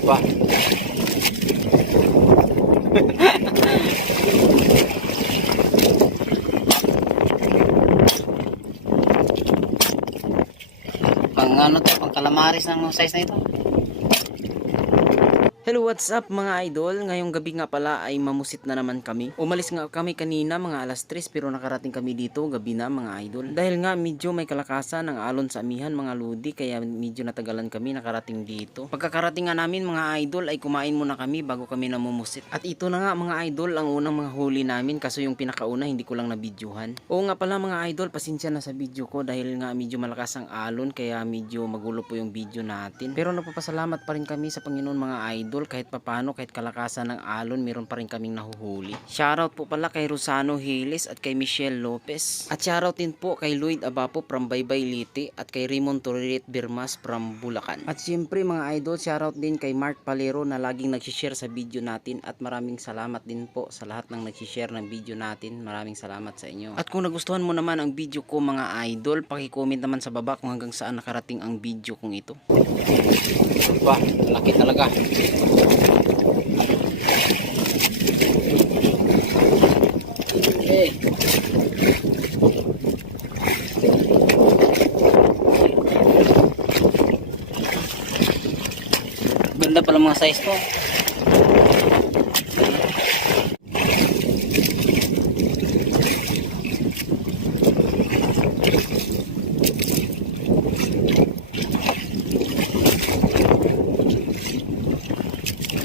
Diba? Pang ano to, pang calamaris ng size na ito. Hello, what's up mga idol? Ngayong gabi nga pala ay mamusit na naman kami. Umalis nga kami kanina mga alas 3 pero nakarating kami dito gabi na mga idol. Dahil nga medyo may kalakasan ng alon sa amihan mga ludi kaya medyo natagalan kami nakarating dito. Pagkakarating nga namin mga idol ay kumain muna kami bago kami namumusit. At ito na nga mga idol ang unang mga huli namin kaso yung pinakauna hindi ko lang nabidyohan. Oo nga pala mga idol, pasensya na sa video ko dahil nga medyo malakas ang alon kaya medyo magulo po yung video natin. Pero napapasalamat pa rin kami sa Panginoon mga idol kahit papano, kahit kalakasan ng alon meron pa rin kaming nahuhuli. Shoutout po pala kay Rosano Hilis at kay Michelle Lopez. At shoutout din po kay Lloyd Abapo from Baybay Liti at kay Raymond Torret Birmas from Bulacan. At siyempre mga idol, shoutout din kay Mark Palero na laging nagsishare sa video natin at maraming salamat din po sa lahat ng nagsishare ng video natin. Maraming salamat sa inyo. At kung nagustuhan mo naman ang video ko mga idol, paki-comment naman sa baba kung hanggang saan nakarating ang video kong ito. Diba? Laki talaga. Okay. Ganda pala mga size to.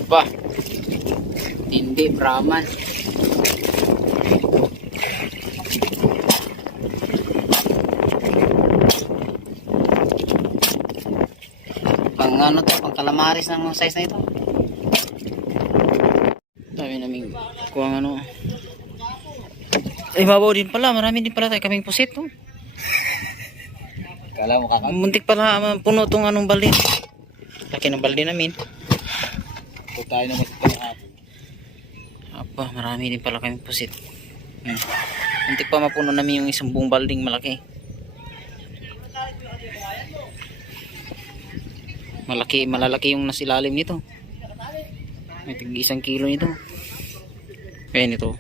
Diba? Hindi Brahman. Pang ano to, pang calamaris ng size na ito. Dami naming kuha ng ano. Ay babaw din pala, marami din pala tayo kaming pusit to. Kala mo kakak. Muntik pala puno tong anong balde. Laki ng balde namin. Kung tayo naman sa hapon. Aba, marami din pala kaming pusit. Muntik pa mapuno namin yung isang buong balding malaki. Malalaki yung nasilalim nito. May tig 1 kilo nito. Ayan ito.